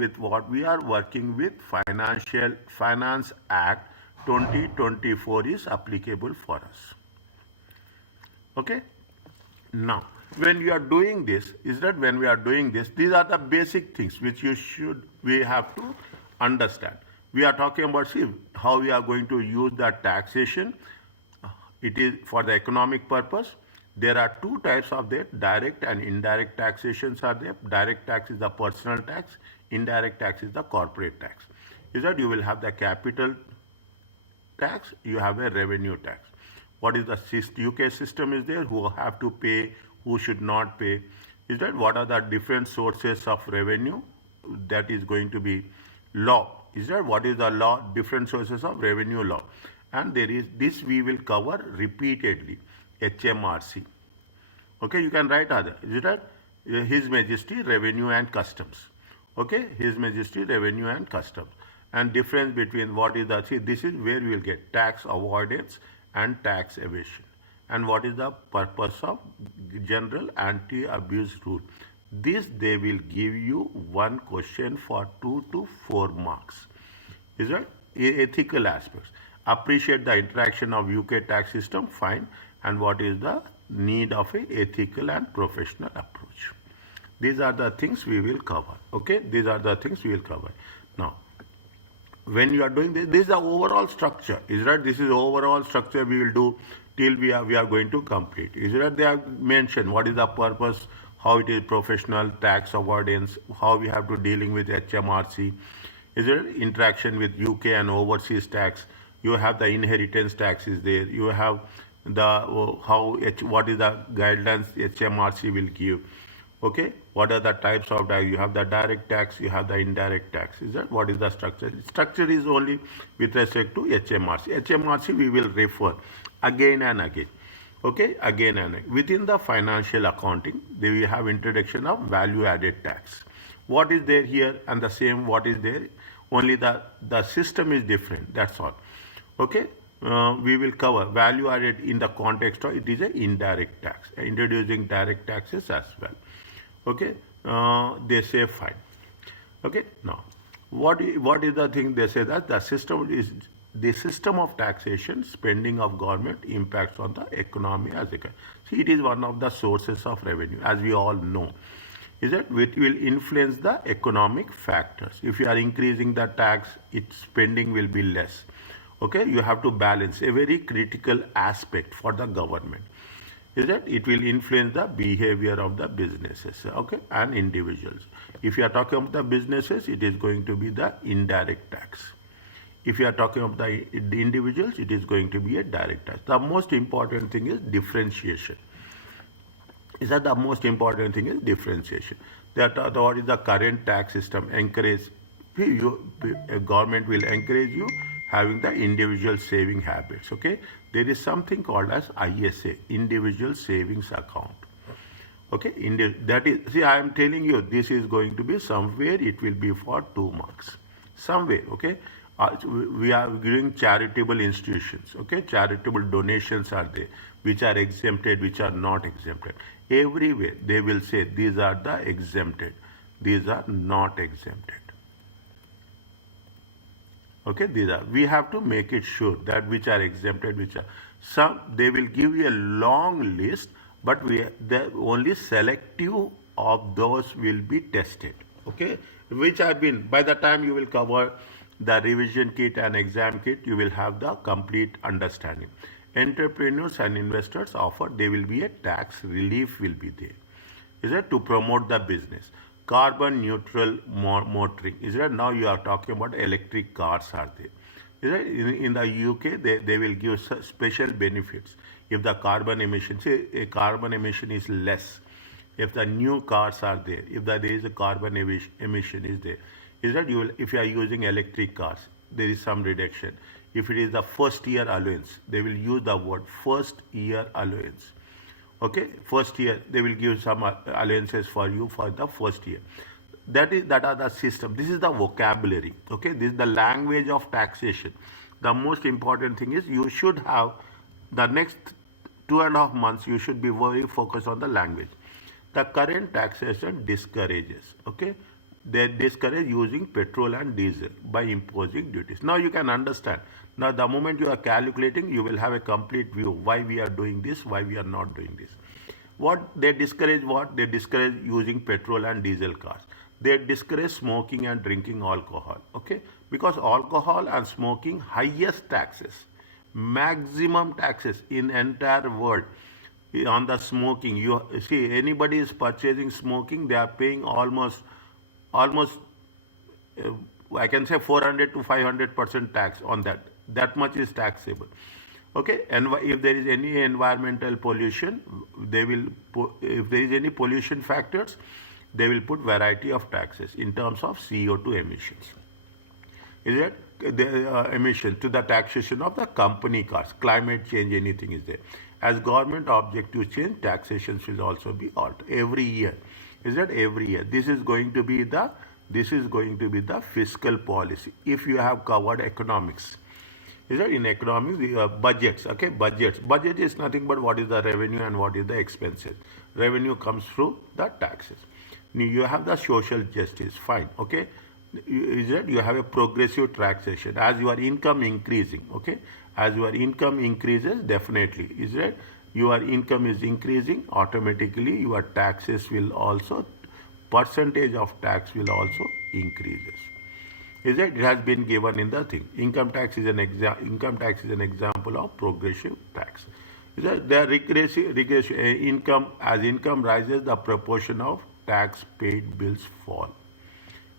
with what? We are working with Financial Finance Act 2024 is applicable for us. Okay? Now, when we are doing this, these are the basic things which we have to understand. We are talking about, see, how we are going to use the taxation. It is for the economic purpose. There are two types of that, direct and indirect taxations are there. Direct tax is the personal tax, indirect tax is the corporate tax. Is that you will have the capital tax, you have a revenue tax. What is the UK system is there, who have to pay, who should not pay. Is that what are the different sources of revenue? That is going to be law. Is that what is the law? Different sources of revenue law. And there is this we will cover repeatedly, HMRC. Okay, you can write other. Is it that? His Majesty Revenue and Customs. Okay, His Majesty Revenue and Customs. And difference between what is the, see, this is where we will get tax avoidance and tax evasion. And what is the purpose of general anti-abuse rule? This they will give you one question for 2 to 4 marks. Is it? Ethical aspects. Appreciate the interaction of UK tax system, fine. And what is the need of a ethical and professional approach? These are the things we will cover. Okay, these are the things we will cover. Now, when you are doing this is the overall structure. Is that this is the overall structure we will do till we are going to complete. Is that they have mentioned what is the purpose, how it is professional, tax avoidance, how we have to dealing with HMRC. Is there interaction with UK and overseas tax? You have the inheritance tax is there. You have the what is the guidelines HMRC will give. Okay, what are the types of tax? You have the direct tax, you have the indirect tax. Is that what is the structure? Structure is only with respect to HMRC. HMRC we will refer again and again. Okay, again and again. Within the financial accounting, they will have introduction of value added tax. What is there here and the same what is there? Only the system is different. That's all. Okay. We will cover value added in the context of it is an indirect tax, introducing direct taxes as well. Okay, they say fine. Okay, now what is the thing they say that the system of taxation, spending of government impacts on the economy as a kind. See, it is one of the sources of revenue, as we all know. Is that it will influence the economic factors. If you are increasing the tax, its spending will be less. Okay, you have to balance a very critical aspect for the government. Is that it will influence the behavior of the businesses, okay, and individuals. If you are talking about the businesses, it is going to be the indirect tax. If you are talking about the individuals, it is going to be a direct tax. The most important thing is differentiation. Is that the most important thing is differentiation. That what is the current tax system encourage? A government will encourage you having the individual saving habits. Okay, there is something called as ISA, individual savings account. Okay, that is, see, I am telling you, this is going to be somewhere it will be for 2 marks, somewhere. Okay, we are giving charitable institutions. Okay, charitable donations are there, which are exempted, which are not exempted. Everywhere they will say these are the exempted, these are not exempted. Okay, we have to make it sure that which are exempted, which are some. They will give you a long list, but the only selective of those will be tested. Okay, which have been, by the time you will cover the revision kit and exam kit, you will have the complete understanding. Entrepreneurs and investors offer, there will be a tax relief will be there. Is it to promote the business? Carbon neutral motoring. Is that now you are talking about electric cars are there? Is that in the UK they will give special benefits if the carbon emission, say a carbon emission is less, if the new cars are there, if there is a carbon emission is there, is that you will, if you are using electric cars, there is some reduction. If it is the first year allowance, they will use the word first year allowance. Okay, first year they will give some allowances for you for the first year. That are the system. This is the vocabulary. Okay, this is the language of taxation. The most important thing is you should have the next 2.5 months. You should be very focused on the language. The current taxation discourages. Okay, they discourage using petrol and diesel by imposing duties. Now you can understand. Now the moment you are calculating, you will have a complete view why we are doing this, why we are not doing this. What they discourage? What they discourage using petrol and diesel cars. They discourage smoking and drinking alcohol. Okay, because alcohol and smoking highest taxes, maximum taxes in entire world on the smoking. You see, anybody is purchasing smoking, they are paying almost I can say 400 to 500% tax on that. That much is taxable. Okay, and if there is any environmental pollution, they will put, if there is any pollution factors, they will put variety of taxes in terms of CO2 emissions. Is it the emission to the taxation of the company cars, climate change, anything is there. As government objective change, taxation will also be altered every year. Is that every year? This is going to be the fiscal policy. If you have covered economics, is that in economics budgets? Okay, budgets. Budget is nothing but what is the revenue and what is the expenses. Revenue comes through the taxes. You have the social justice. Fine. Okay. Is that you have a progressive taxation as your income increasing. Okay, as your income increases, definitely is that your income is increasing, automatically your taxes will also, percentage of tax will also increases. Is it? It has been given in the thing. Income tax is an example of progressive tax. Is that the regressive income, as income rises, the proportion of tax paid bills fall.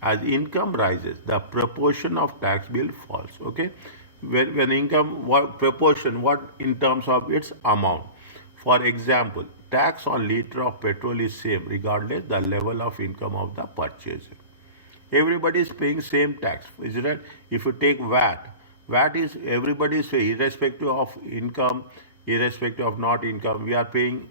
As income rises, the proportion of tax bill falls. Okay, when income, what proportion, what in terms of its amount. For example, tax on liter of petrol is same regardless the level of income of the purchaser. Everybody is paying same tax. Is it right? If you take VAT, VAT is everybody is paying irrespective of income, irrespective of not income. We are paying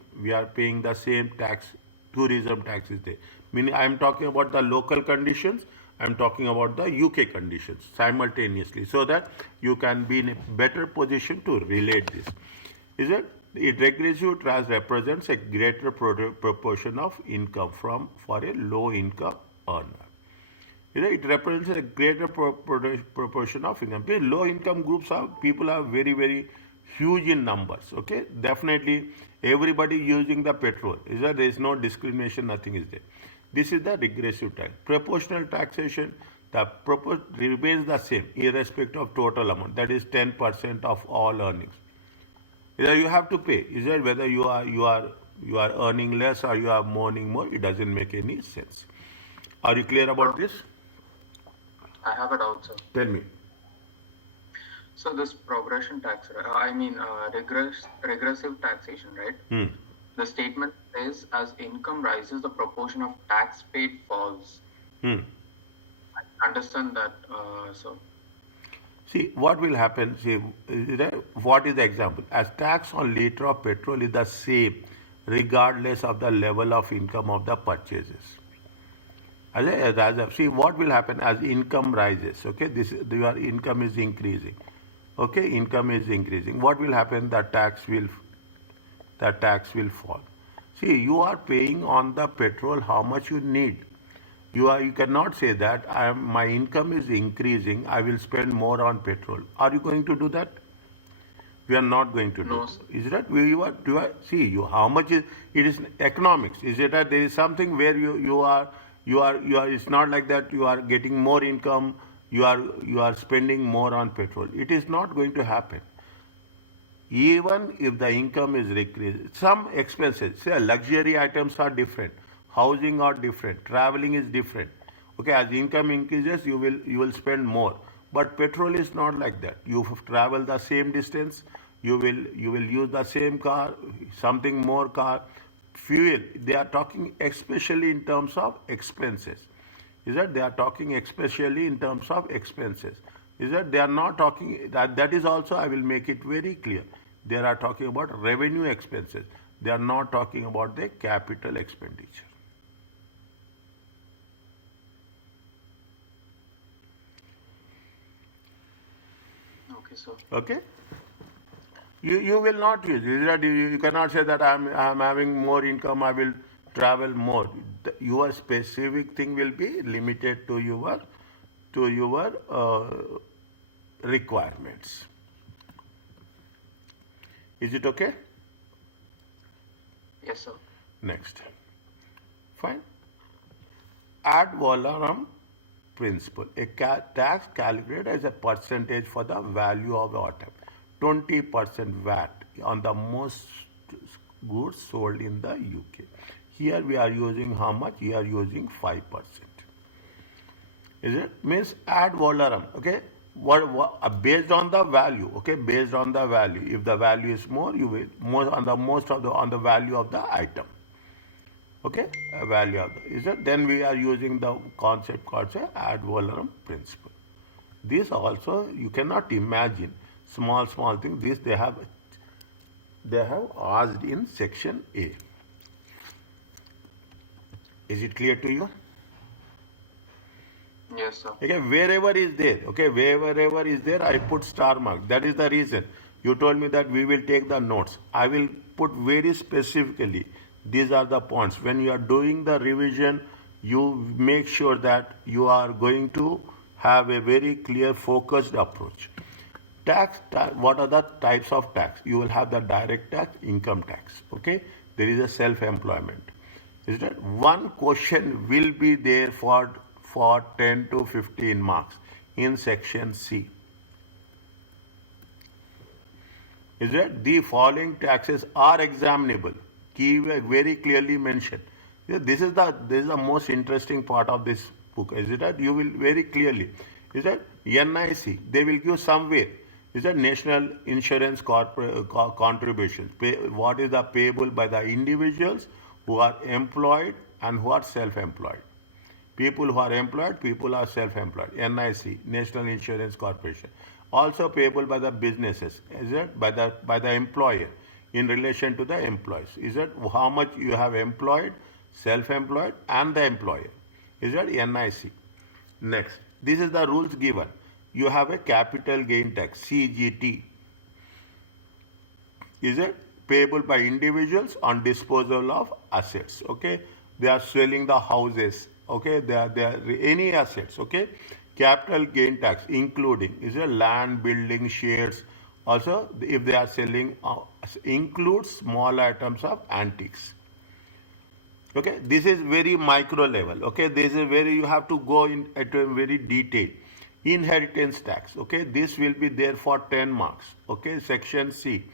the same tax. Tourism tax is there. Meaning, I am talking about the local conditions. I am talking about the UK conditions simultaneously, so that you can be in a better position to relate this. Is it? Regressive tax represents a greater proportion of income for a low income earner. It represents a greater proportion of income. Low income groups people are very huge in numbers. Okay, definitely everybody using the petrol. Is that there is no discrimination, nothing is there. This is the regressive tax. Proportional taxation, the remains the same irrespective of total amount. That is 10% of all earnings. Either you have to pay. Is that whether you are earning less or you are earning more? It doesn't make any sense. Are you clear about this? I have a doubt, sir. Tell me. So this progression tax, regressive taxation, right? The statement says as income rises, the proportion of tax paid falls. I understand that, sir. See, what will happen, see, what is the example? As tax on liter of petrol is the same regardless of the level of income of the purchases. See, what will happen as income rises? Okay, your income is increasing. Okay, income is increasing. What will happen? The tax will fall. See, you are paying on the petrol how much you need. You cannot say that my income is increasing, I will spend more on petrol. Are you going to do that? We are not going to do. No, Sir. Is that see how much is it is economics? Is it that there is something where you are it's not like that you are getting more income, you are spending more on petrol. It is not going to happen. Even if the income is decreased, some expenses, say luxury items are different, housing are different, traveling is different. Okay, as income increases, you will spend more. But petrol is not like that. You travel the same distance, you will use the same car, something more car, fuel. They are talking especially in terms of expenses. Is that they are talking especially in terms of expenses. Is that they are not talking that is also, I will make it very clear. They are talking about revenue expenses. They are not talking about the capital expenditure. Okay, sir. Okay. You will not use. Is that you cannot say that I'm having more income, I will travel more. your specific thing will be limited to your requirements. Is it okay? Yes, sir. Next. Fine. Ad valorem principle. A tax calculated as a percentage for the value of the item. 20% VAT on the most goods sold in the UK. Here we are using how much? We are using 5%. Is it? Means ad valorem. Okay. Based on the value. Okay. Based on the value. If the value is more, you will more on the value of the item. Okay, a value of the is it? Then we are using the concept called ad valorem principle. This also you cannot imagine small things. This they have asked in section A. Is it clear to you? Yes, sir. Okay, wherever is there, wherever is there, I put star mark. That is the reason. You told me that we will take the notes. I will put very specifically, these are the points. When you are doing the revision, you make sure that you are going to have a very clear, focused approach. What are the types of tax? You will have the direct tax, income tax. Okay, there is a self-employment. Is that one question will be there for 10 to 15 marks in section C. Is that the following taxes are examinable? Keyword very clearly mentioned. This is the most interesting part of this book. Is it that you will very clearly is that NIC they will give somewhere is that national insurance contributions. What is the payable by the individuals who are employed and who are self-employed. People who are employed, people are self-employed. NIC, National Insurance Corporation. Also payable by the businesses, is it? By the employer in relation to the employees. Is it how much you have employed, self-employed, and the employer? Is it NIC? Next, this is the rules given. You have a capital gain tax, CGT. Is it payable by individuals on disposal of assets? Okay, they are selling the houses. Okay, they are any assets. Okay, capital gain tax including is a land, building, shares. Also, if they are selling, includes small items of antiques. Okay, this is very micro level. Okay, this is very you have to go in at a very detailed. Inheritance tax. Okay, this will be there for 10 marks. Okay, section C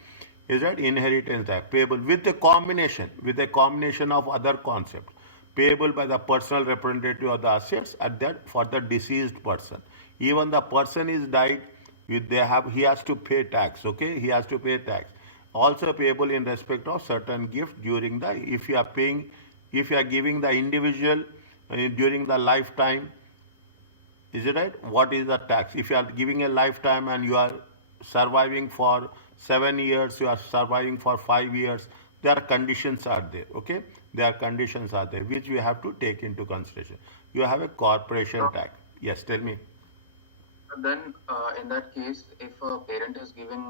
is that inheritance tax payable with a combination of other concepts payable by the personal representative of the assets at that for the deceased person. Even the person is died, he has to pay tax. Okay, he has to pay tax. Also payable in respect of certain gift during the if you are giving the individual during the lifetime. Is it right? What is the tax? If you are giving a lifetime and you are surviving for 7 years, you are surviving for 5 years, there are conditions are there. Okay, there are conditions are there which we have to take into consideration. You have a corporation tax. Yes, tell me. Then, in that case, if a parent is giving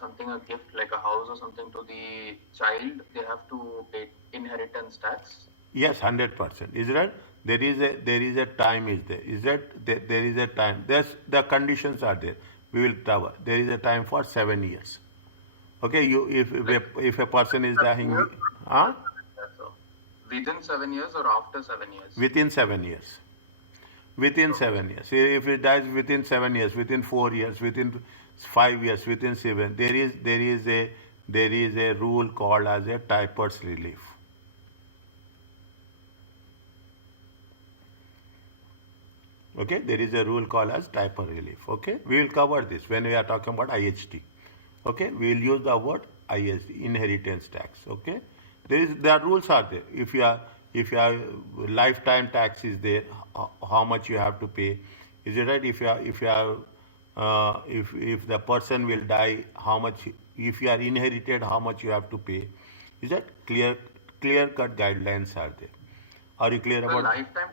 something a gift like a house or something to the child, they have to pay inheritance tax. Yes, 100%. Is that there is a time is there? Is that there is a time? The conditions are there. We will cover. There is a time for 7 years. Okay, if a person is dying, huh? Within 7 years or after 7 years? Within 7 years. Within 7 years. If it dies within 7 years, within 4 years, within 5 years, within 7, there is a rule called as a typer's relief. Okay, there is a rule called as typer relief. Okay, we will cover this when we are talking about IHT. Okay, we will use the word IHT, inheritance tax. Okay, there are rules are there. If your lifetime tax is there, how much you have to pay? Is it right? If the person will die, how much? If you are inherited, how much you have to pay? Is that clear cut guidelines are there? Are you clear about lifetime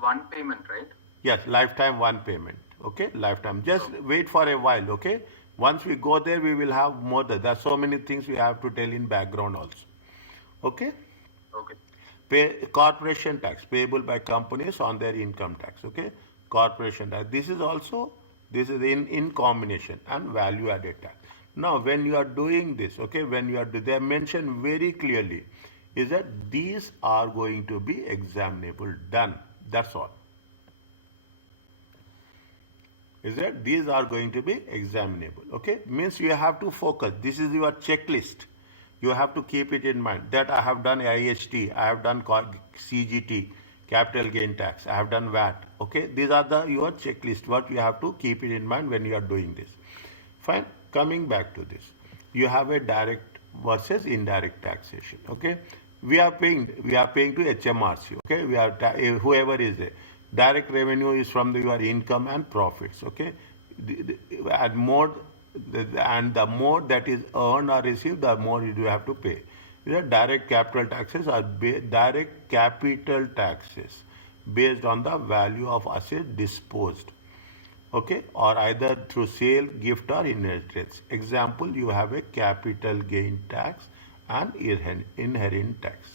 one payment, right? Yes, lifetime one payment. Okay, lifetime. Just wait for a while. Okay, once we go there, we will have more. There are so many things we have to tell in background also. Okay. Okay. Corporation tax payable by companies on their income tax. Okay, corporation tax. This is in combination, and value added tax. Now, when you are doing this, okay, when you are they mention very clearly, is that these are going to be examinable. Done. That's all. Is that these are going to be examinable. Okay, means you have to focus. This is your checklist. You have to keep it in mind that I have done IHT, I have done CGT, capital gain tax, I have done VAT. Okay, these are your checklist. What you have to keep it in mind when you are doing this. Fine. Coming back to this, you have a direct versus indirect taxation. Okay, we are paying to HMRC. Okay, whoever is there. Direct revenue is from your income and profits. Okay, and the more that is earned or received, the more you have to pay. These are direct capital taxes or direct capital taxes based on the value of assets disposed. Okay, or either through sale, gift, or inheritance. Example, you have a capital gain tax and inheritance tax.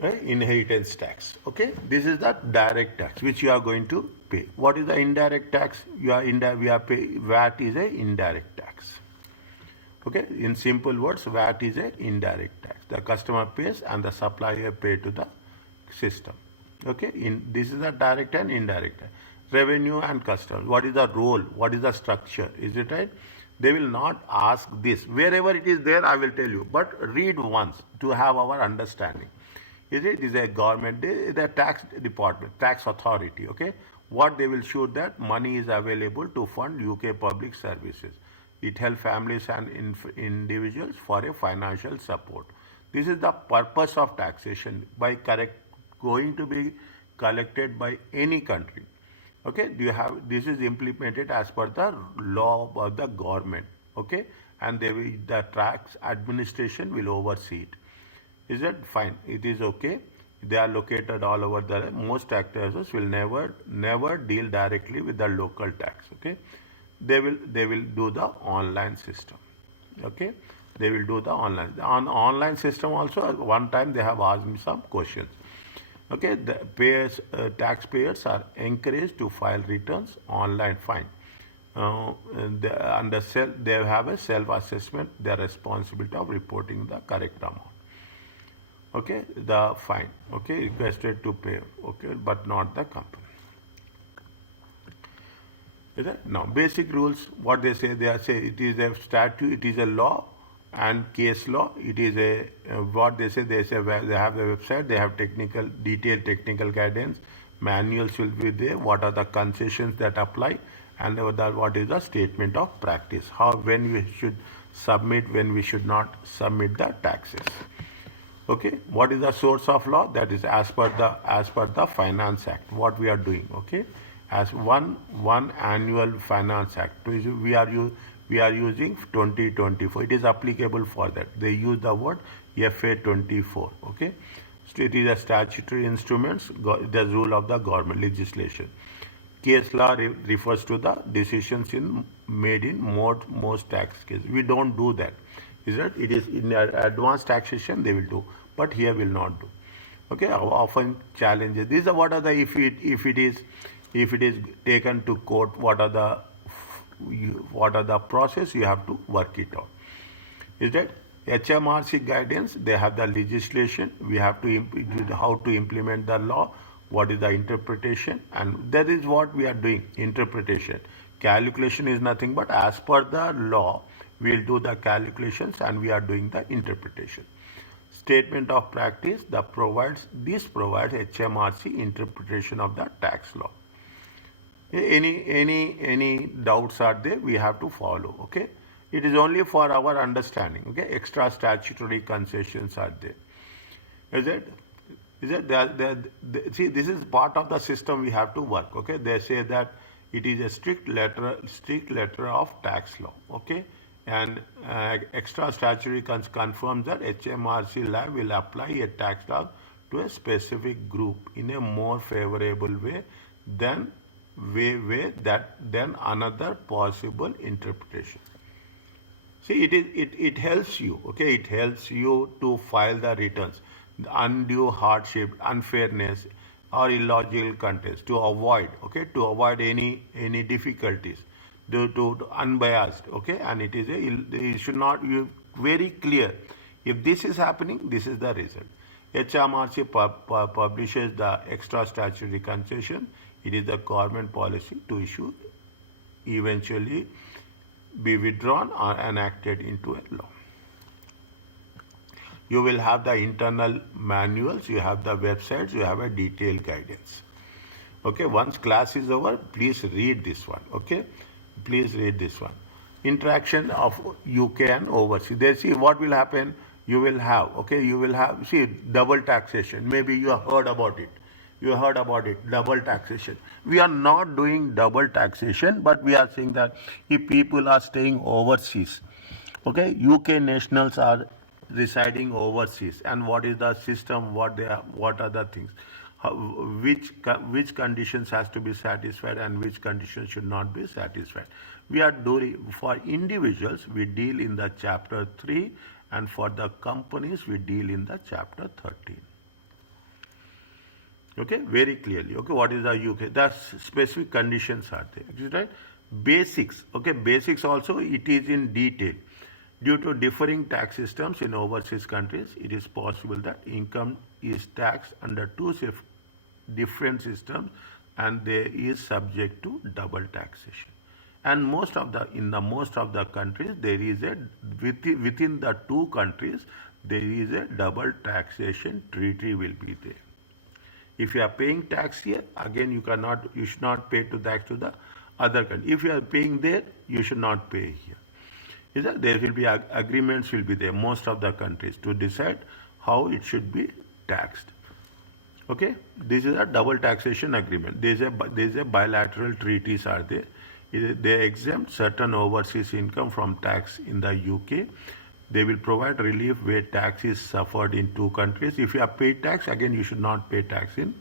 Right? Inheritance tax. Okay, this is the direct tax which you are going to pay. What is the indirect tax? VAT is a indirect tax. Okay, in simple words, VAT is a indirect tax. The customer pays and the supplier pay to the system. Okay, this is the direct and indirect tax. Revenue and customs. What is the role? What is the structure? Is it right? They will not ask this. Wherever it is there, I will tell you. But read once to have our understanding. It is a government, the tax department, tax authority. Okay, what they will show that money is available to fund UK public services. It helps families and individuals for a financial support. This is the purpose of taxation going to be collected by any country. Okay, this is implemented as per the law of the government. Okay, and the tax administration will oversee it. Is that fine? It is okay. They are located all over the. Most taxes will never deal directly with the local tax. Okay, they will do the online system. Okay, they will do the online system also. One time they have asked me some questions. Okay, taxpayers are encouraged to file returns online. Fine. They have a self-assessment. Their responsibility of reporting the correct amount. Okay, the fine. Okay, requested to pay. Okay, but not the company. Is it? Now, basic rules. What they say it is a statute. It is a law and case law. It is what they say. They say they have a website. They have detailed technical guidance. Manuals will be there. What are the concessions that apply, and what is the statement of practice? When we should submit, when we should not submit the taxes. Okay, what is the source of law? That is as per the Finance Act. What we are doing, okay, as one annual Finance Act. We are using 2024. It is applicable for that. They use the word FA24. Okay, so it is a statutory instruments. The rule of the government legislation. Case law refers to the decisions made in most tax cases. We don't do that. Is that it is in advanced taxation they will do, but here will not do. Okay, often challenges. These are what are the if it is taken to court. What are the process you have to work it out. Is that HMRC guidance? They have the legislation. We have to how to implement the law. What is the interpretation, and that is what we are doing. Interpretation, calculation is nothing but as per the law. We will do the calculations and we are doing the interpretation. Statement of practice provides HMRC interpretation of the tax law. Any doubts are there, we have to follow. Okay, it is only for our understanding. Okay, extra statutory concessions are there. Is it? See, this is part of the system we have to work. Okay, they say that it is a strict letter of tax law. Okay. And extra statutory confirms that HMRC law will apply a tax law to a specific group in a more favorable way than another possible interpretation. See, it helps you, okay? It helps you to file the returns, the undue hardship, unfairness, or illogical contest to avoid, okay? To avoid any difficulties, to unbiased, okay? And it should not you very clear. If this is happening, this is the result. HMRC publishes the extra statutory concession. It is the government policy to issue eventually be withdrawn or enacted into a law. You will have the internal manuals, you have the websites, you have a detailed guidance. Okay, once class is over, please read this one. Okay, please read this one. Interaction of UK and overseas. There, see what will happen. You will have, okay, you will have, see, double taxation. Maybe you have heard about it. You heard about it, double taxation. We are not doing double taxation, but we are saying that if people are staying overseas, okay, UK nationals are residing overseas, and what is the system, what are the things, which conditions has to be satisfied and which conditions should not be satisfied. We are doing, for individuals, we deal in the chapter 3, and for the companies, we deal in the chapter 13. Okay, very clearly. Okay, what is the UK? The specific conditions are there, right? Basics. Okay, basics also it is in detail. Due to differing tax systems in overseas countries, it is possible that income is taxed under two different systems, and there is subject to double taxation. And most of the countries there is a within the two countries there is a double taxation treaty will be there. If you are paying tax here, again you should not pay tax to the other country. If you are paying there, you should not pay here. Is that there will be agreements will be there most of the countries to decide how it should be taxed. Okay, this is a double taxation agreement. There is a bilateral treaties are there. They exempt certain overseas income from tax in the UK. They will provide relief where tax is suffered in two countries. If you have paid tax, again you should not pay tax in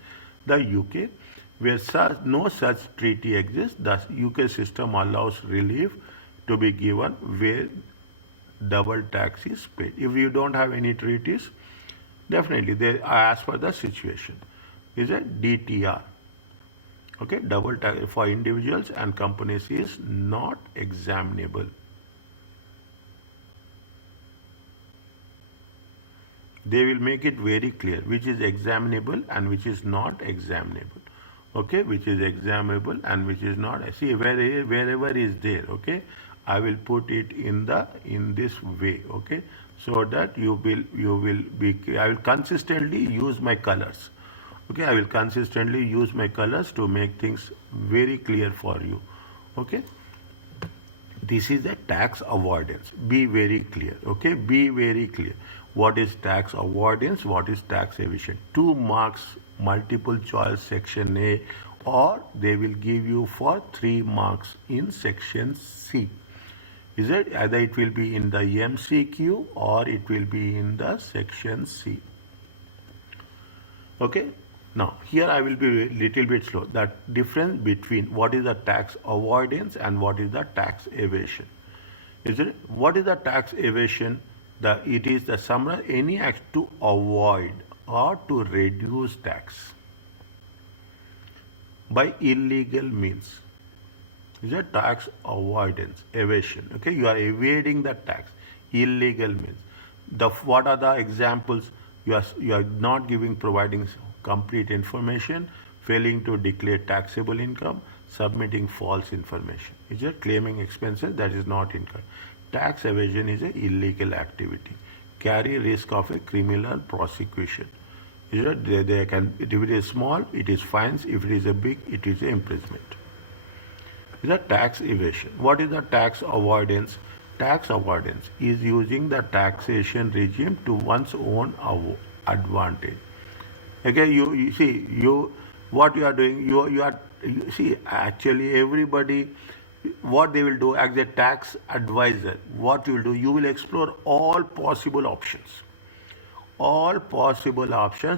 the UK. Where no such treaty exists, the UK system allows relief to be given where double tax is paid. If you don't have any treaties, definitely they as per the situation. Is a DTR. Okay, double tax for individuals and companies is not examinable. They will make it very clear which is examinable and which is not examinable. Okay, which is examinable and which is not. See, wherever is there, okay, I will put it in this way, okay, so that you will be. I will consistently use my colors. Okay, I will consistently use my colors to make things very clear for you. Okay. This is a tax avoidance. Be very clear. Okay, be very clear. What is tax avoidance? What is tax evasion? 2 marks, multiple choice, section A, or they will give you for 3 marks in section C. Is it either it will be in the MCQ or it will be in the section C. Okay. Now here I will be a little bit slow. That difference between what is the tax avoidance and what is the tax evasion. Is it? What is the tax evasion? It is the summary any act to avoid or to reduce tax by illegal means. Is a tax avoidance, evasion. Okay, you are evading the tax, illegal means. What are the examples? You are not providing complete information, failing to declare taxable income, submitting false information. Is it claiming expenses that is not incurred? Tax evasion is an illegal activity. Carry risk of a criminal prosecution. Is it? If it is small, it is fines. If it is a big, it is imprisonment. Is a tax evasion. What is the tax avoidance? Tax avoidance is using the taxation regime to one's own advantage. Okay, you see, what you are doing, you see, actually everybody, what they will do as a tax advisor, what you will do, you will explore all possible options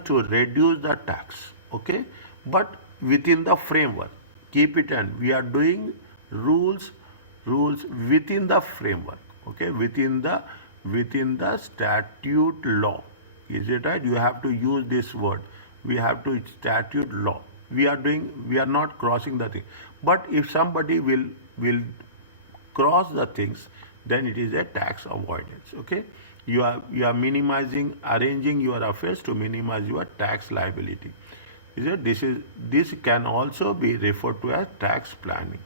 to reduce the tax, okay, but within the framework, keep it in. We are doing rules within the framework, Okay, within the statute law. Is it right? You have to use this word. We have to statute law. We are not crossing the thing. But if somebody will cross the things, then it is a tax avoidance. Okay, you are minimizing, arranging your affairs to minimize your tax liability. Is it? This can also be referred to as tax planning.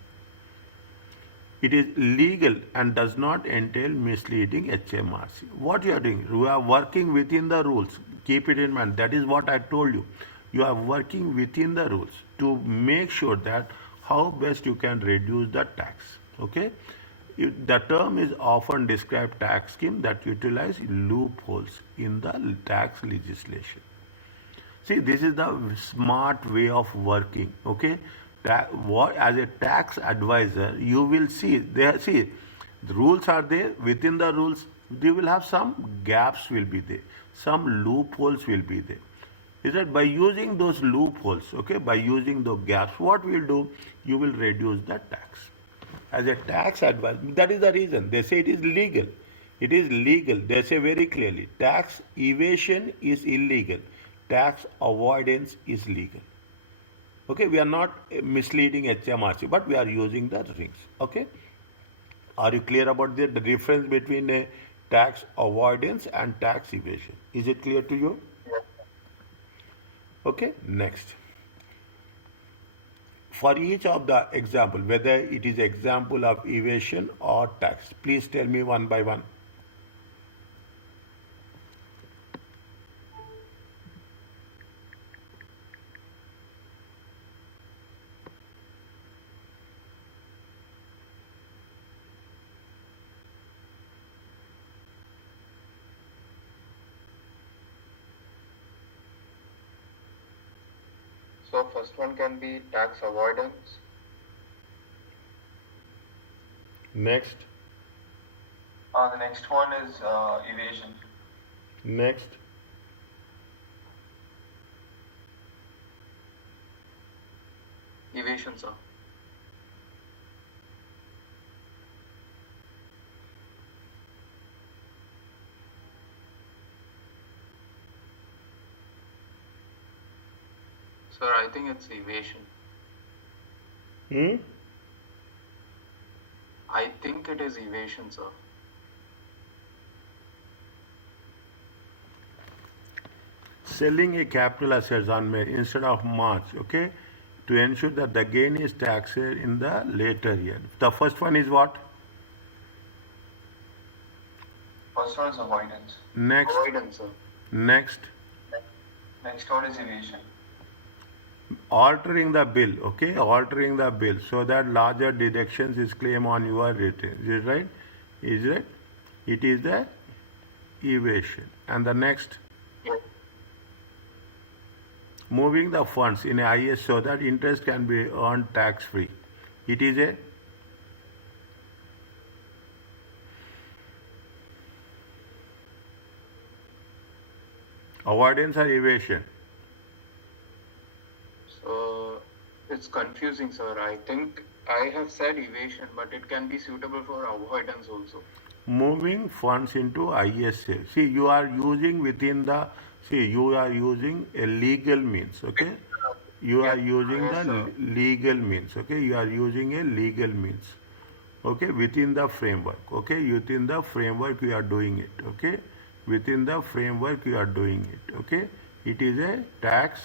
It is legal and does not entail misleading HMRC. What you are doing, you are working within the rules. Keep it in mind. That is what I told you. You are working within the rules to make sure that how best you can reduce the tax. Okay? The term is often described tax scheme that utilize loopholes in the tax legislation. See, this is the smart way of working. Okay, as a tax advisor, you will see there. See, the rules are there. Within the rules, you will have some gaps will be there, some loopholes will be there. Is that by using those loopholes? Okay, by using the gaps, what will do? You will reduce the tax. As a tax advisor, that is the reason they say it is legal. It is legal. They say very clearly, tax evasion is illegal, tax avoidance is legal. Okay, we are not misleading HMRC, but we are using the rings. Okay, are you clear about the difference between a tax avoidance and tax evasion? Is it clear to you? Okay, next. For each of the example, whether it is example of evasion or tax, please tell me one by one. So first one can be tax avoidance. Next. The next one is evasion. Next. Evasion, sir. Sir, I think it's evasion. I think it is evasion, sir. Selling a capital assets on May instead of March, okay, to ensure that the gain is taxed in the later year. The first one is what? First one is avoidance. Next. Avoidance, sir. Next. Next one is evasion. Altering the bill, okay, altering the bill so that larger deductions is claimed on your return. Is it right? Is it? It is the evasion. And the next, Yes. moving the funds in a IS so that interest can be earned tax free. It is a avoidance or evasion. So it's confusing, sir. I think I have said evasion, but it can be suitable for avoidance also. Moving funds into ISA. See, you are using you are using a legal means, okay? You are using Yes, the sir. legal means, okay? You are using a legal means, okay? Within the framework, okay? Within the framework you are doing it, okay? Within the framework you are doing it, okay? It is a tax.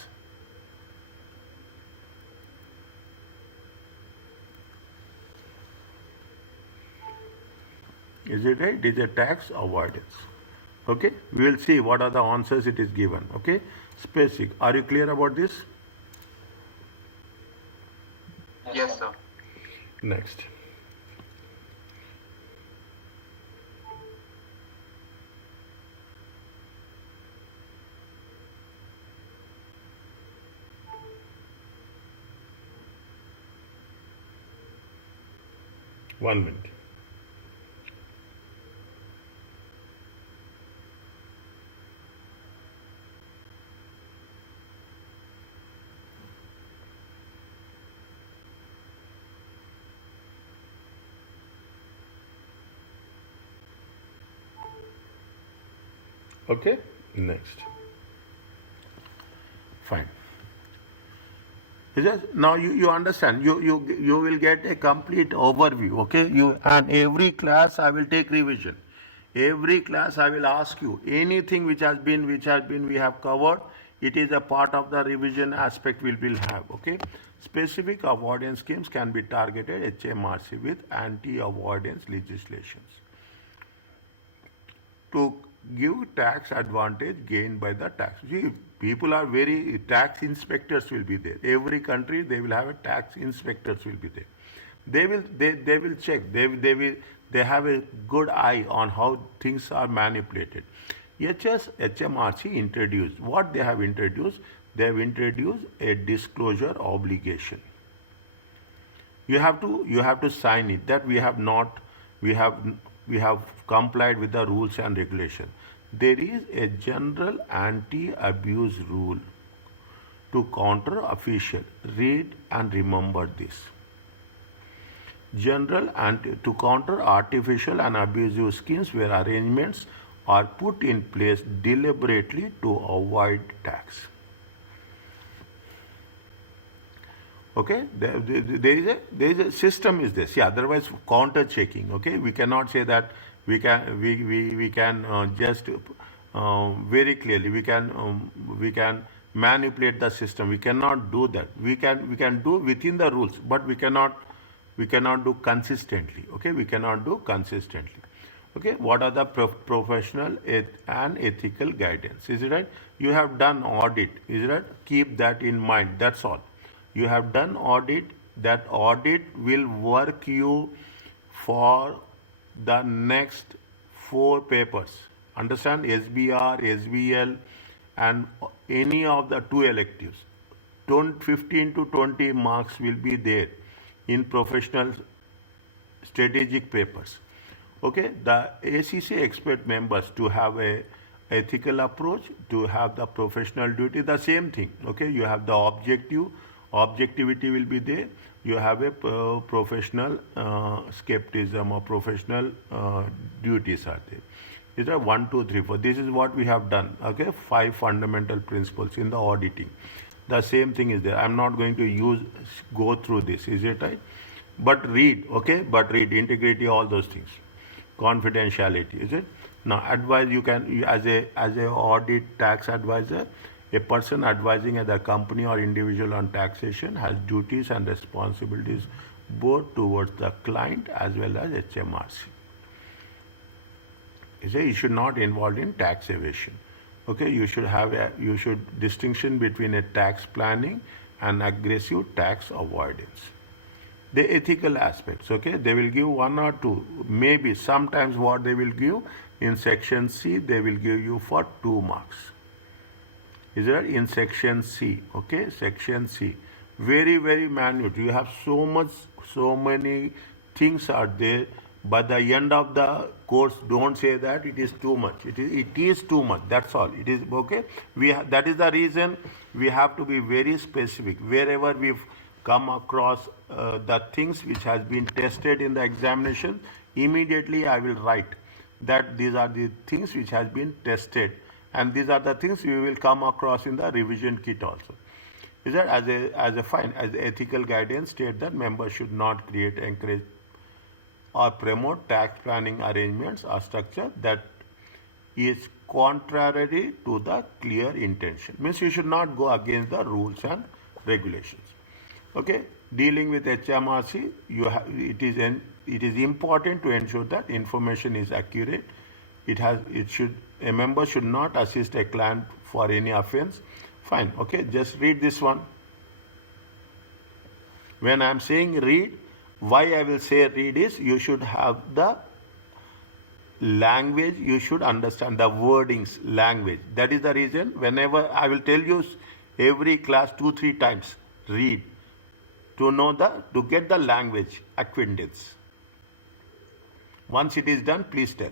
Is it right? It is a tax avoidance. Okay, we will see what are the answers it is given. Okay, specific. Are you clear about this? Yes, sir. Next. One minute. Okay, next. Fine. Is it? Now you understand. You will get a complete overview. Okay. And every class I will take revision. Every class I will ask you anything which has been we have covered. It is a part of the revision aspect we will have. Okay. Specific avoidance schemes can be targeted HMRC with anti-avoidance legislations to give tax advantage gained by the tax. See, people are very, tax inspectors will be there. Every country they will have a tax inspectors will be there. They will check. They have a good eye on how things are manipulated. HMRC introduced what they have introduced. They have introduced a disclosure obligation. You have to sign it that we have we have complied with the rules and regulations. There is a general anti-abuse rule to counter official. Read and remember this. To counter artificial and abusive schemes where arrangements are put in place deliberately to avoid tax. Okay, there is a system is this. Yeah, otherwise counter checking. Okay, we cannot say that we can just very clearly we can manipulate the system. We cannot do that. We can do within the rules, but we cannot do consistently. Okay, we cannot do consistently. Okay, what are the professional and ethical guidance? Is it right? You have done audit. Is it right? Keep that in mind. That's all. You have done audit. That audit will work you for the next 4 papers. Understand? SBR, SBL, and any of the 2 electives. 15 to 20 marks will be there in professional strategic papers. Okay, the ACCA expert members to have a ethical approach, to have the professional duty, the same thing. Okay, you have the objectivity will be there. You have a professional skepticism or professional duties are there. These are 1, 2, 3, 4. This is what we have done. Okay, 5 fundamental principles in the auditing. The same thing is there. I'm not going to go through this. Is it right? But read. Okay, but read integrity, all those things. Confidentiality, is it? Now, advise as a audit tax advisor, a person advising at the company or individual on taxation has duties and responsibilities both towards the client as well as HMRC. You should not involve in tax evasion. Okay, you should distinction between a tax planning and aggressive tax avoidance. The ethical aspects, okay, they will give 1 or 2, maybe sometimes what they will give in section C, they will give you for 2 marks. Is that in section C? Okay, section C, very very minute. You have so many things are there. By the end of the course, don't say that it is too much. It is too much. That's all. It is okay. That is the reason we have to be very specific. Wherever we've come across the things which has been tested in the examination, immediately I will write that these are the things which has been tested, and these are the things we will come across in the revision kit also. Is that as ethical guidance state that members should not create, encourage, or promote tax planning arrangements or structure that is contrary to the clear intention. Means you should not go against the rules and regulations. Okay, dealing with HMRC, it is important to ensure that information is accurate. A member should not assist a client for any offense. Fine. Okay, just read this one. When I am saying read, why I will say read is you should have the language, you should understand the wordings, language. That is the reason whenever I will tell you every class 2-3 times, read to get the language acquaintance. Once it is done, please tell.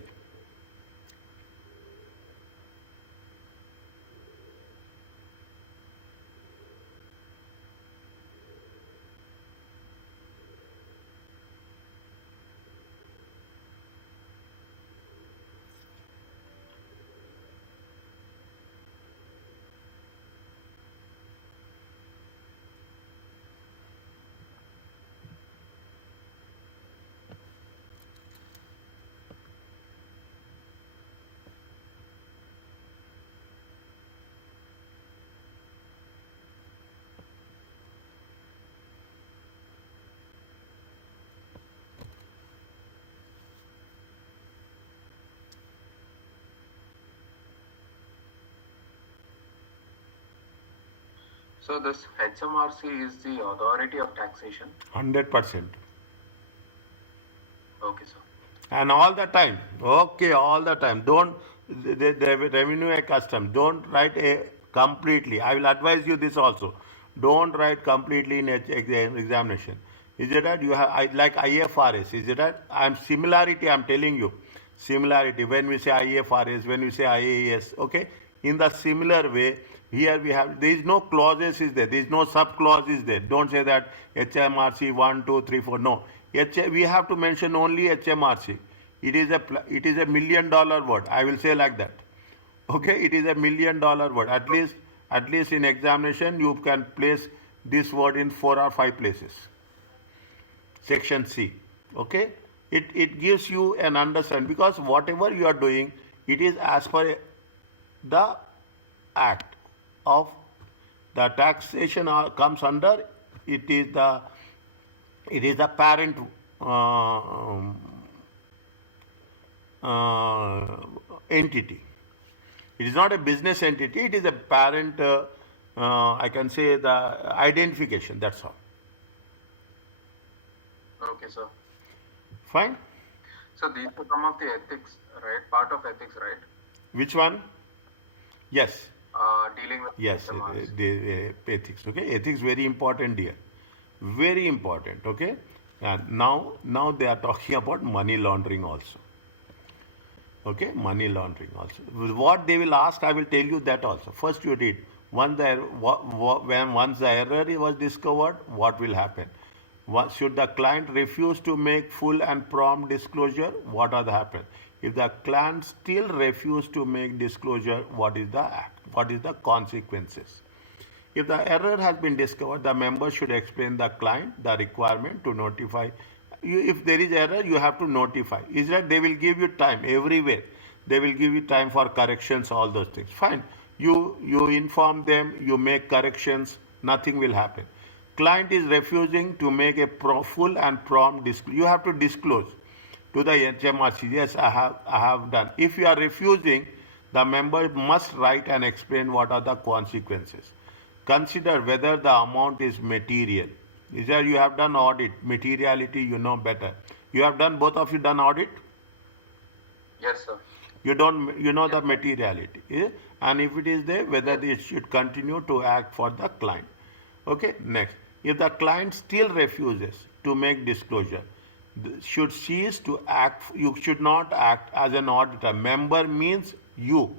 So this HMRC is the authority of taxation. 100%. Okay, sir. And all the time, okay, all the time. Don't, the revenue and custom, don't write a completely. I will advise you this also. Don't write completely in examination. Is it that you have, like IFRS, is it that? Similarity, I'm telling you. Similarity, when we say IFRS, when we say IAS, okay? In the similar way, here we have, there is no clauses is there is no sub clause is there. Don't say that HMRC 1 2 3 4. No, we have to mention only HMRC. It is a $1 million word. I will say like that. Okay, it is a $1 million word. At least in examination you can place this word in 4 or 5 places. Section C. Okay, it gives you an understanding, because whatever you are doing, it is as per the act of the taxation comes under, it is the parent entity. It is not a business entity, it is a parent, I can say the identification, that's all. Okay, sir. Fine. So these are some of the ethics, right? Part of ethics, right? Which one? Yes. Dealing with Yes, HMRs. the ethics. Okay, ethics very important here, very important. Okay, and now they are talking about money laundering also. Okay, money laundering also. What they will ask, I will tell you that also. First, you read. Once the error was discovered, what will happen? Should the client refuse to make full and prompt disclosure? What will happen? If the client still refuses to make disclosure, what is the act? What is the consequences? If the error has been discovered, the member should explain the client the requirement to notify. If there is error, you have to notify. Is that they will give you time everywhere. They will give you time for corrections, all those things. Fine. You inform them, you make corrections, nothing will happen. Client is refusing to make a full and prompt disclosure. You have to disclose to the HMRC. Yes, I have done. If you are refusing, the member must write and explain what are the consequences. Consider whether the amount is material. Is there you have done audit, materiality you know better. You have done, both of you done audit? Yes, sir. You don't, you know the materiality. And if it is there, whether it should continue to act for the client. Okay, next. If the client still refuses to make disclosure, should cease to act, you should not act as an auditor. Member means you,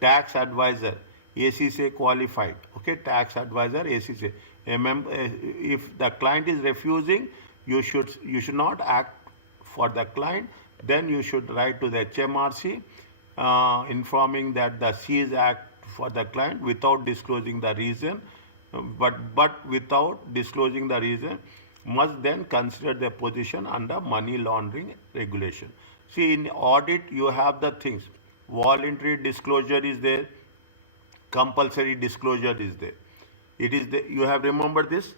tax advisor, ACCA qualified. Okay, tax advisor, ACCA. If the client is refusing, you should not act for the client. Then you should write to the HMRC informing that the cease act for the client without disclosing the reason. But without disclosing the reason, must then consider their position under money laundering regulation. See, in audit you have the things. Voluntary disclosure is there, compulsory disclosure is there. It is the, you have remembered this?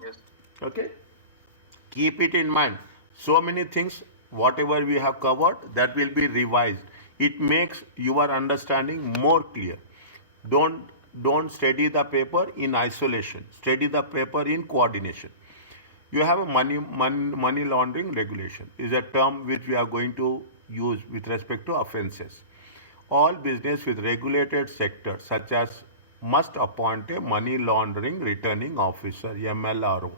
Yes. Okay. Keep it in mind. So many things, whatever we have covered, that will be revised. It makes your understanding more clear. Don't study the paper in isolation. Study the paper in coordination. You have a money laundering regulation. Is a term which we are going to use with respect to offences. All business with regulated sectors such as must appoint a money laundering returning officer, MLRO.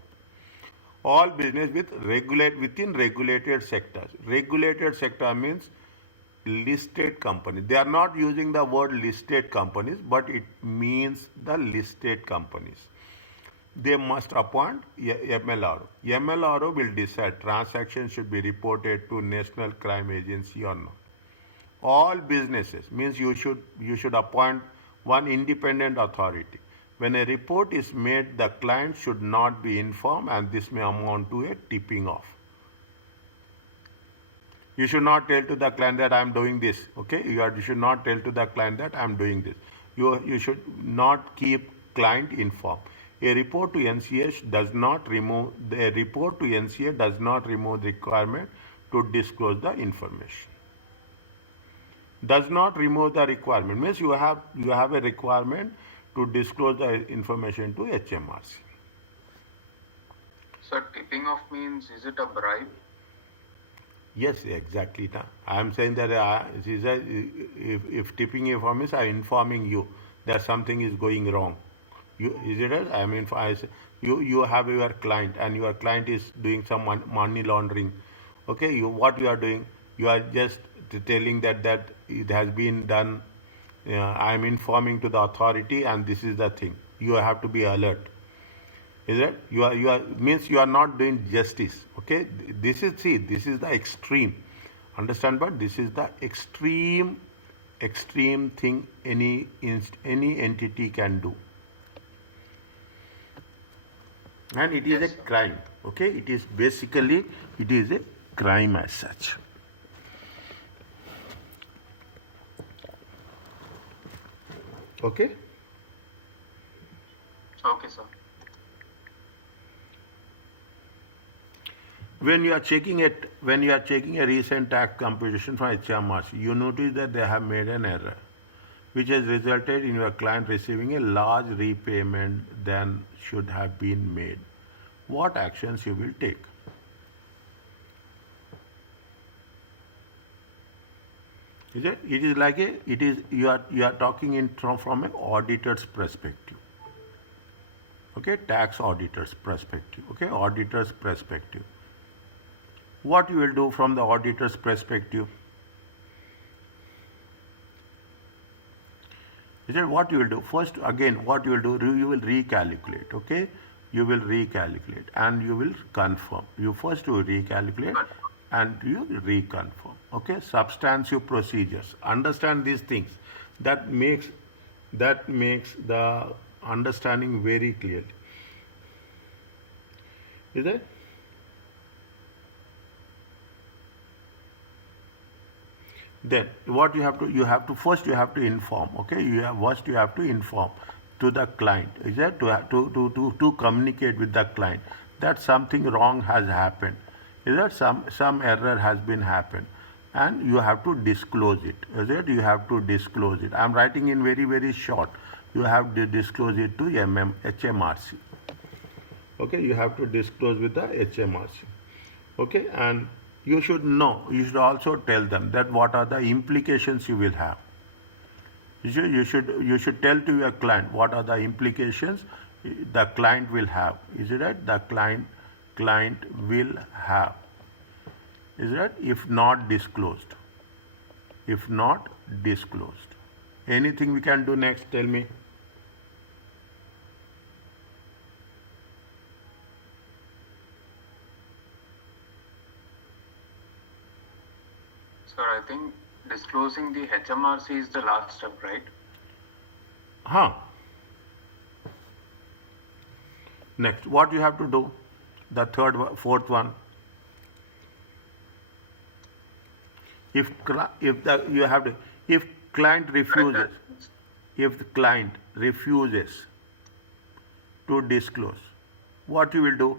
All business within regulated sectors. Regulated sector means listed company. They are not using the word listed companies, but it means the listed companies. They must appoint MLRO. MLRO will decide transactions should be reported to National Crime Agency or not. All businesses means you should appoint one independent authority. When a report is made, the client should not be informed, and this may amount to a tipping off. You should not tell to the client that I am doing this. Okay, you should not tell to the client that I am doing this. You should not keep client informed. A report to NCA does not remove the requirement to disclose the information. Does not remove the requirement means you have a requirement to disclose the information to HMRC. So tipping off means, is it a bribe? Yes, exactly. I am saying that if tipping information is, I am informing you that something is going wrong. Is it right? I mean, you have your client and your client is doing some money laundering. Okay, what you are doing? You are just telling that it has been done. I am informing to the authority, and this is the thing. You have to be alert. Is it? You are means you are not doing justice. Okay, this is the extreme. Understand? But this is the extreme thing any entity can do, and it is Yes, a sir. crime. Okay, it is basically a crime as such. Okay. Okay, sir. When you are checking a recent tax computation from HMRC, you notice that they have made an error, which has resulted in your client receiving a large repayment than should have been made. What actions you will take? Is it? It is like you are talking from an auditor's perspective. Okay, tax auditor's perspective. Okay, auditor's perspective. What you will do from the auditor's perspective? Is it what you will do? First, again, what you will do? You will recalculate. Okay, you will recalculate and you will confirm. You first will recalculate But and you reconfirm. Okay, substantive procedures. Understand these things. That makes the understanding very clear. Is it? Then what you have to inform. Okay, you have to inform to the client. Is that to communicate with the client that something wrong has happened. Is that some error has been happened, and you have to disclose it. Is it? You have to disclose it. I am writing in very short. You have to disclose it to HMRC. Okay, you have to disclose with the HMRC. Okay, and you should also tell them that what are the implications you will have. You should tell to your client what are the implications the client will have. Is it right? The client will have. Is it right? If not disclosed. If not disclosed. Anything we can do next? Tell me. sir, I think disclosing the HMRC is the last step, right? Huh. Next, what you have to do? The fourth one. If client Right. refuses, if the client refuses to disclose, what you will do?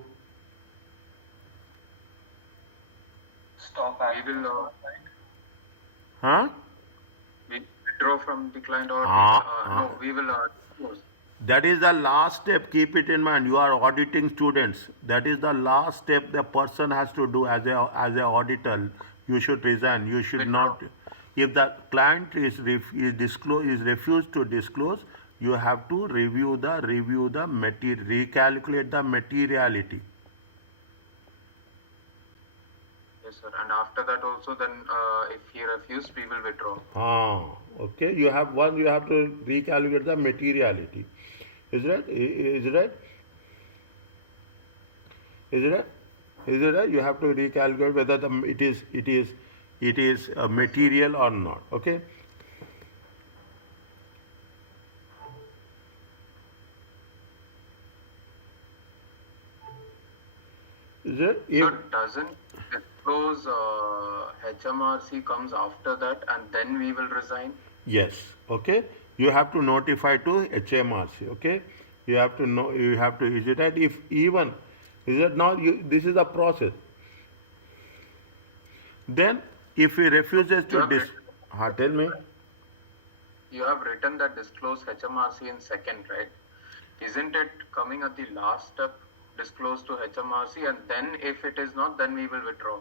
Stop We will Huh? we withdraw from the client, or no, we will disclose. That is the last step. Keep it in mind. You are auditing students. That is the last step the person has to do as a auditor. You should resign. You should not. If the client is refused to disclose, you have to recalculate the materiality. Yes, sir. And after that also, then if he refused, we will withdraw. Okay. You have to recalculate the materiality. Is it? Is it right? Is it right? Is it right? You have to recalculate whether it is material or not. Okay. Is it? So doesn't disclose HMRC comes after that, and then we will resign? Yes. Okay. You have to notify to HMRC. Okay. You have to know. You have to. Is it right? If even is it now? This is a process. Then, if he refuses to tell me. you have written that disclose HMRC in second, right? Isn't it coming at the last step, disclose to HMRC, and then if it is not, then we will withdraw?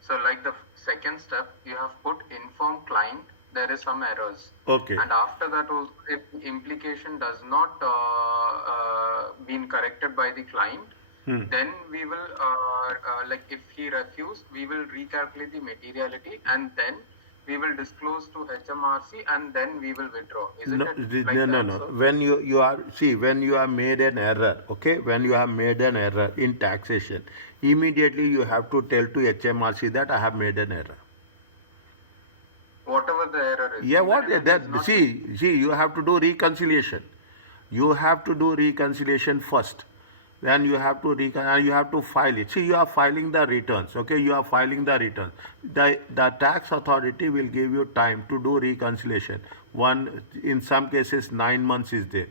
So like the second step, you have put inform client, there is some errors. Okay. And after that also, if the implication does not been corrected by the client, then we will, like if he refuse, we will recalculate the materiality and then we will disclose to HMRC and then we will withdraw. Isn't it like that? No. When when you have made an error, okay, when you have made an error in taxation, immediately you have to tell to HMRC that I have made an error. Whatever the error is. Yeah, what that see, you have to do reconciliation. You have to do reconciliation first. Then you have to you have to file it. See, you are filing the returns. Okay, you are filing the returns. The tax authority will give you time to do reconciliation. In some cases 9 months is there.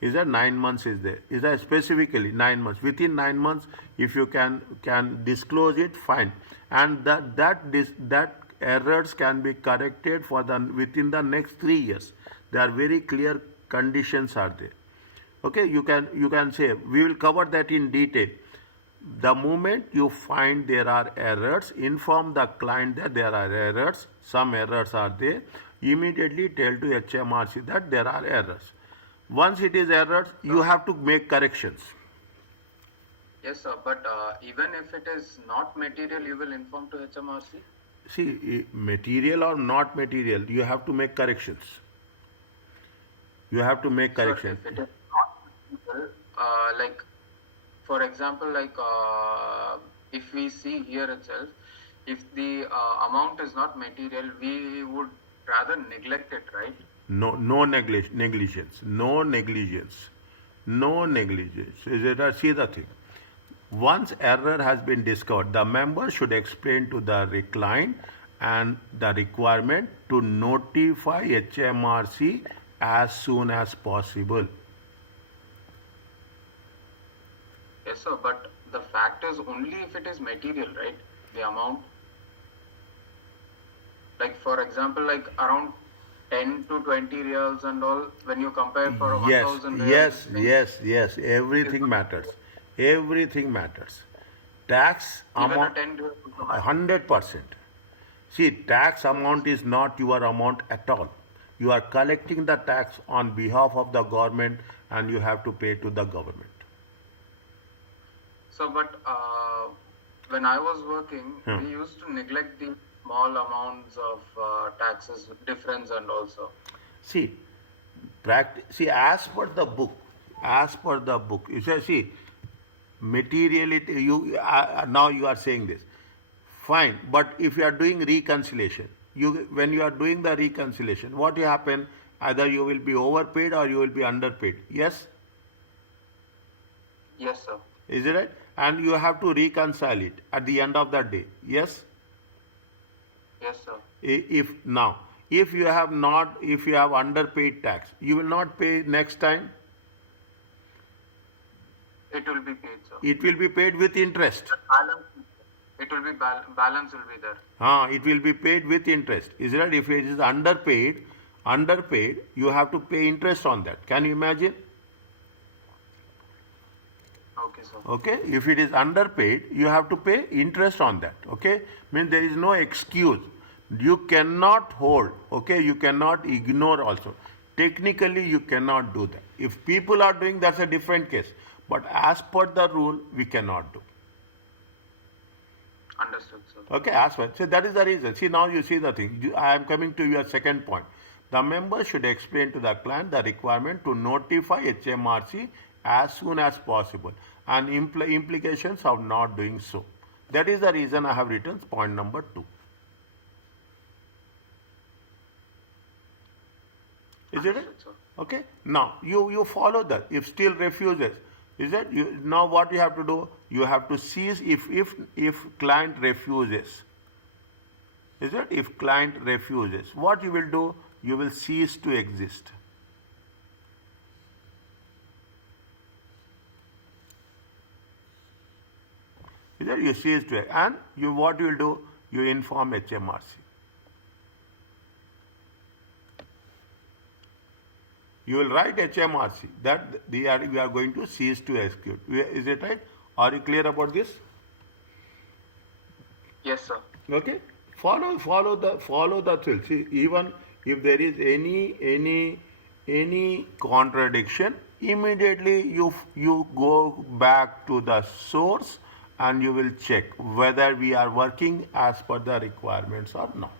Is that 9 months is there? Is that specifically 9 months? Within 9 months, if you can disclose it, fine. And that errors can be corrected within the next 3 years. There are very clear conditions are there. Okay, you can say we will cover that in detail. The moment you find there are errors, inform the client that there are errors. Some errors are there. Immediately tell to HMRC that there are errors. Once it is errors, you have to make corrections. Yes, sir. But even if it is not material, you will inform to HMRC? See, material or not material, you have to make corrections. You have to make corrections. Sir, if it is like for example, like if we see here itself, if the amount is not material, we would rather neglect it, right? No negligence. No negligence. No negligence. See the thing. Once error has been discovered, the member should explain to the client and the requirement to notify HMRC as soon as possible. Yes, sir, but the fact is only if it is material, right? The amount. Like for example, like around 10 to 20 reals and all, when you compare for 1,000 reals. Yes. Everything matters. Everything matters. Tax amount, 100%. See, tax amount is not your amount at all. You are collecting the tax on behalf of the government and you have to pay to the government. So, but when I was working, we used to neglect the small amounts of taxes difference and also. See, as per the book, you say, see, materiality, now you are saying this. Fine, but if you are doing reconciliation, when you are doing the reconciliation, what will happen? Either you will be overpaid or you will be underpaid. Yes? Yes, sir. Is it right? And you have to reconcile it at the end of the day. Yes? Yes, sir. If you have underpaid tax, you will not pay next time. It will be paid, sir. It will be paid with interest. It will be balance will be there. It will be paid with interest. Is it right? If it is underpaid, you have to pay interest on that. Can you imagine? Okay, sir. Okay, if it is underpaid, you have to pay interest on that. Okay, means there is no excuse. You cannot hold. Okay, you cannot ignore also. Technically, you cannot do that. If people are doing, that's a different case. But as per the rule, we cannot do. Understood, sir. Okay, as well. So that is the reason. See, now you see the thing. I am coming to your second point. The member should explain to the client the requirement to notify HMRC as soon as possible and implications of not doing so. That is the reason I have written point number 2. Is it? Okay. Now you follow that. If still refuses, is it? Now what you have to do? You have to cease if client refuses. Is it? If client refuses, what you will do? You will cease to exist. Is that you cease to, and you what you will do? You inform HMRC. You will write HMRC that we are going to cease to execute. Is it right? Are you clear about this? Yes, sir. Okay. Follow the thrill. See, even if there is any contradiction, immediately you go back to the source and you will check whether we are working as per the requirements or not.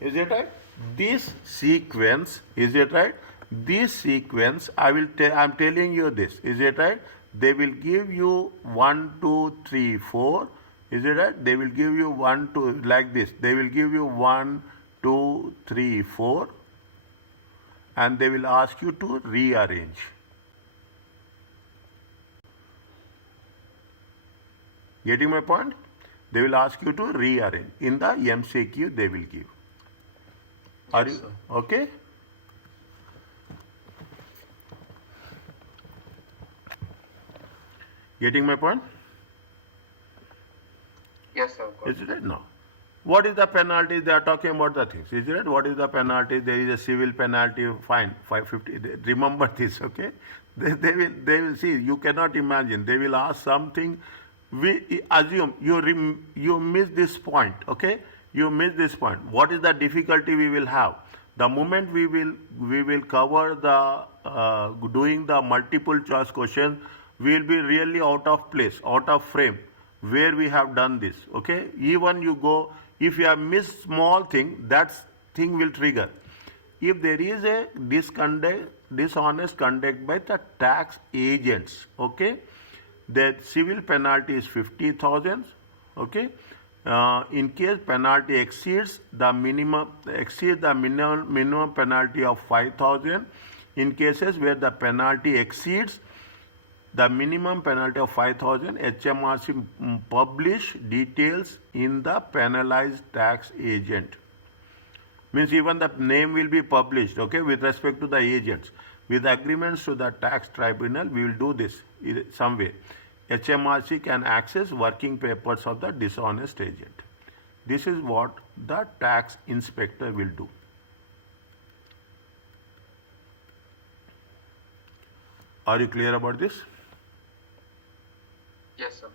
Is it right? This sequence, is it right? This sequence, I'm telling you this, is it right? They will give you 1, 2, 3, 4. Is it right? They will give you 1, 2, like this. They will give you 1, 2, 3, 4. And they will ask you to rearrange. Getting my point? They will ask you to rearrange. In the MCQ, they will give. Are Yes, you sir. okay? Getting my point? Yes, sir. Of course. Is it right? No. What is the penalty? They are talking about the things. Is it right? What is the penalty? There is a civil penalty, fine, 550. Remember this, okay? They will see. You cannot imagine. They will ask something. We assume you miss this point, okay? You miss this point. What is the difficulty we will have? The moment we will cover the doing the multiple choice question, we will be really out of place, out of frame, where we have done this, okay? Even you go, if you have missed small thing, that thing will trigger. If there is a dishonest conduct by the tax agents, okay, the civil penalty is 50,000, okay. In case penalty exceeds the minimum penalty of 5,000, in cases where the penalty exceeds the minimum penalty of 5,000, HMRC publish details in the penalized tax agent. Means even the name will be published, okay, with respect to the agents. With agreements to the tax tribunal, we will do this some way. HMRC can access working papers of the dishonest agent. This is what the tax inspector will do. Are you clear about this? Yes, sir.